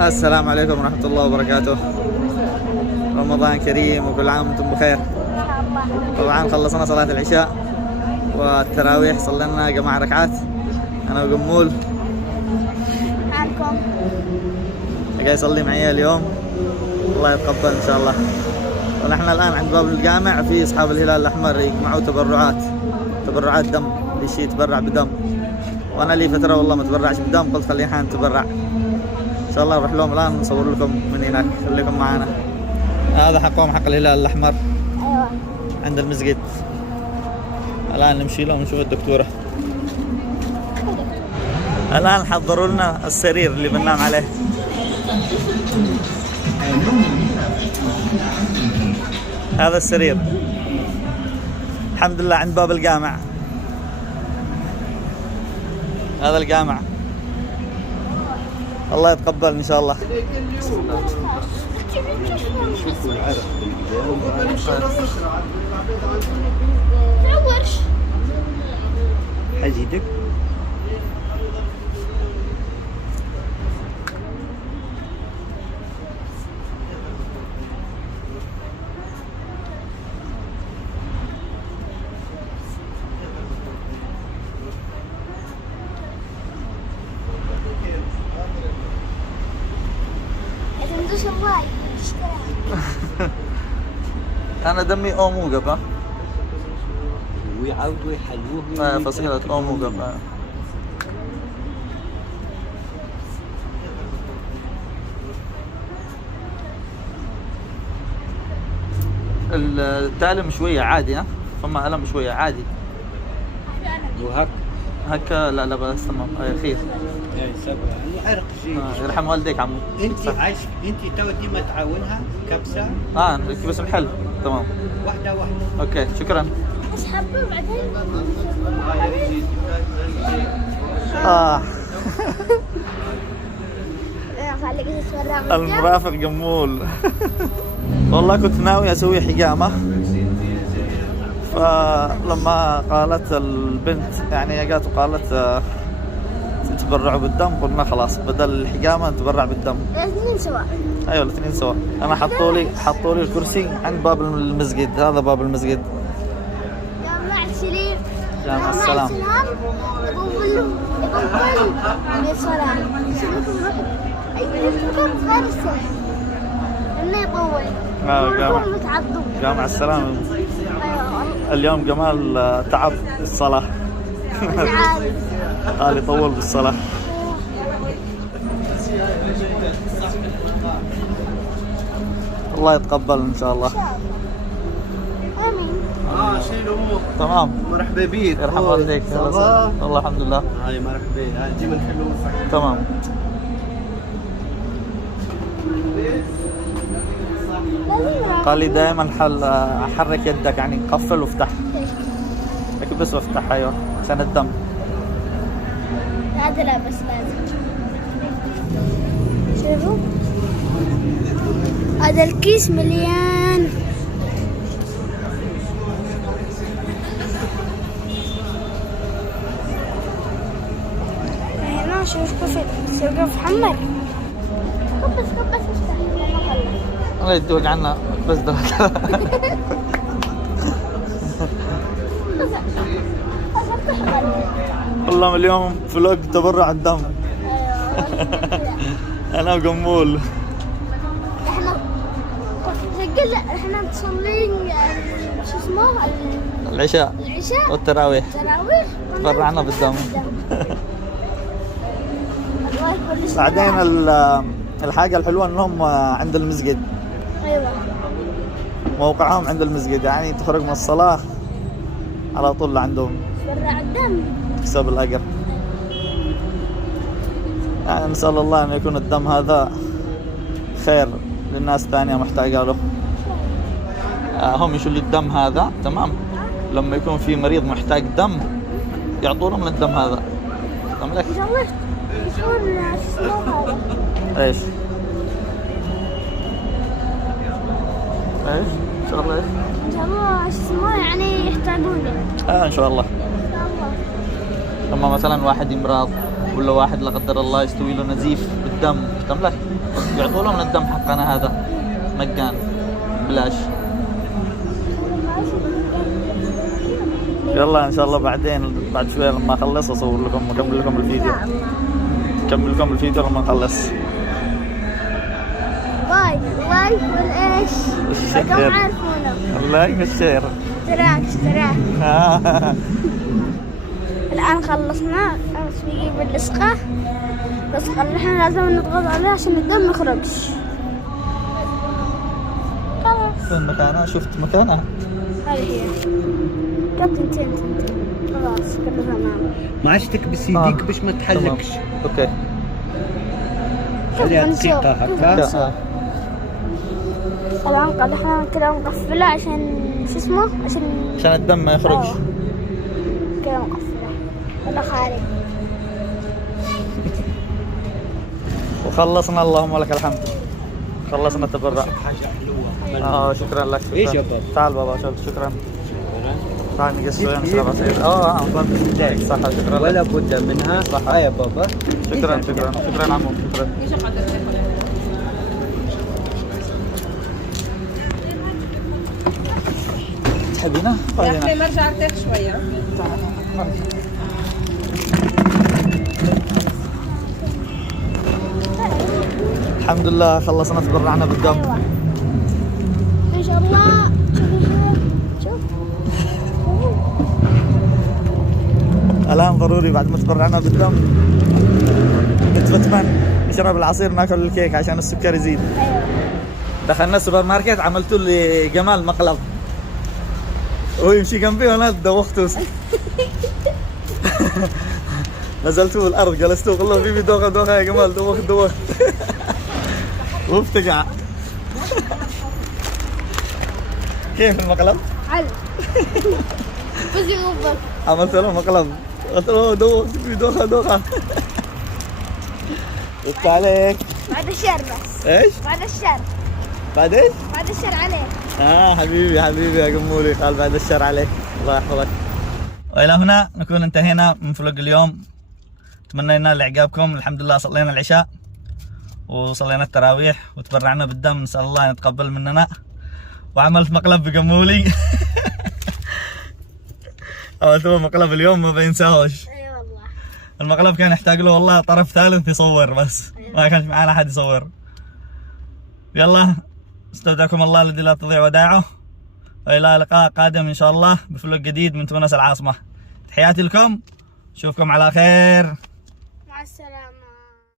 السلام عليكم ورحمة الله وبركاته. رمضان كريم وكل عام وانتم بخير. طبعا خلصنا صلاة العشاء والتراويح، صلينا جماعة ركعات أنا وقمول. معكم جاي يصلي معي اليوم، الله يتقبل إن شاء الله. ونحن الآن عند باب الجامع، في أصحاب الهلال الأحمر يجمعوا تبرعات دم، اللي شيء يتبرع بدم. وأنا لي فترة والله ما تبرعش بدم، قلت خلينا نتبرع إن شاء الله. نروح لهم الآن نصور لكم من هناك، خليكم معنا. هذا حقهم، حق الهلال الأحمر. ايوه عند المسجد. الآن نمشي لهم نشوف الدكتورة. الآن حضروا لنا السرير اللي بننام عليه. هذا السرير الحمد لله عند باب الجامع. هذا الجامع، الله يتقبل إن شاء الله. تعورش حجيتك تندوس الراي أنا دمي أو موجب. ها ويعاودوا يحلوه فصيلة أو موجب. التألم شوية عادي، ها فما ألم شوية عادي. وهك هكا لا بس تمام. خير. يعني سبب العرق شيء. يرحم والديك عمو. انت عايش، انت تو ديما تعاونها كبسه. بس الحل تمام. واحده. اوكي شكرا. اسحبه بعدين خليك تتفرع. المرافق جمول. والله كنت ناوي اسوي حجامة، فلما قالت البنت يعني جات وقالت تتبرعوا بالدم، قلنا خلاص بدل الحجامة نتبرع بالدم. الاثنين سوا. ايوه الاثنين سوا. انا حطوا لي الكرسي عند باب المسجد. هذا باب المسجد. جامع سليم. جامع السلام. يقول بالصلاة. يقول غير السلام. إنه يطول. جامع السلام. أيوة. اليوم جمال تعب بالصلاة. قال يطول بالصلاة. الله يتقبل إن شاء الله. آمين. شيلوا تمام. مرحبا بيك. يرحم والديك. والله الحمد لله. هاي مرحبا، هاي جيب الحلو. تمام. قال لي دائما حرك يدك، يعني قفل وافتح. لكن بس وافتح. ايوه عشان الدم. هذا لا بس لازم. شوفوا هذا الكيس مليان. هنا شوف كيف حمر. كبس افتح. الله يدوق عنا بس ده. والله اليوم فلوق تبرع الدم. انا وقمول. احنا مصلين شو اسمه العشاء والتراويح. تبرعنا بالدم. بعدين الحاجة الحلوة انهم عند المسجد. ايوه موقعهم عند المسجد، يعني تخرج من الصلاة على طول لعندهم. تبرع الدم. تكسب الأجر. يعني نسأل الله أن يكون الدم هذا خير للناس ثانية محتاجة له. هم يشيلوا الدم هذا تمام، لما يكون في مريض محتاج دم يعطونه من الدم هذا. تمام لك. إن شاء الله يكون هذا. إيش؟ إيش؟ إن شاء الله إيش؟ إن شاء الله اسمه يعني يحتاجون له. إن شاء الله. إن شاء الله. لما مثلا واحد يمرض ولا واحد لا قدر الله يستوي له نزيف بالدم، تمام لك. يعطوا لهم الدم حقنا هذا مجان بلاش. يلا ان شاء الله بعدين بعد شويه لما اخلص اصور لكم واكمل لكم الفيديو. اكمل لكم الفيديو لما نخلص. لايك والايش؟ والشير. عارفونه. اللايك والشير. اشتراك. الآن خلصنا، أمس بيجيب اللصقة اللي احنا لازم نضغط عليها عشان الدم ما يخرجش. خلاص. فين مكانها؟ شفت مكانها؟ هذه هي. تنتين. خلاص كله تمام. ما عادش تكبس يديك باش ما تحلقش. اوكي. خليها دقيقة هكا. الآن قاعد احنا كده مقفلة عشان شو اسمه عشان الدم ما يخرجش. كده مقفلة ولا خارج. وخلصنا اللهم لك الحمد. خلصنا التبرع. حاجة حلوة. شكرا لك. ايش يا بابا؟ تعال بابا شكرا. تعال نقص شوية نشرب عصير. صح شكرا لك. ولا بد منها. صح يا بابا. شكرا عمو شكرا. تحبينه؟ يا اخي نرجع ارتاح شويه. الحمد لله خلصنا تبرعنا بالدم. أيوة. ما شاء الله. شوف. الآن ضروري بعد ما تبرعنا بالدم نتفتمن نشرب العصير ناكل الكيك عشان السكر يزيد. ايوه. دخلنا السوبر ماركت عملتوا لي جمال مقلب ويمشي جنبي وانا دوخته. نزلتوه الارض جلستوه قلت له بيبي دوخه يا جمال دوخ وافتقع. كيف المقلب؟ علم. بس يغبك. عملت له مقلب قلت له دوخه وقت عليك. بعد الشر بس. ايش؟ بعد الشر. بعد ايش؟ بعد الشر عليك. حبيبي يا قمولي قال بعد الشر عليك الله يحفظك. والى هنا نكون انتهينا من فلوق اليوم. تمنينا لإعجابكم. الحمد لله صلينا العشاء وصلينا التراويح وتبرعنا بالدم. نسأل الله أن يتقبل مننا. وعملت مقلب بقمولي. عملت مقلب اليوم ما بينساهوش. اي والله. المقلب كان يحتاج له والله طرف ثالث يصور بس ما كانش معنا أحد يصور. يلا استودعكم الله الذي لا تضيع ودائعه، وإلى لقاء قادم إن شاء الله بفلوق جديد من تونس العاصمة. تحياتي لكم، نشوفكم على خير. مع السلامة.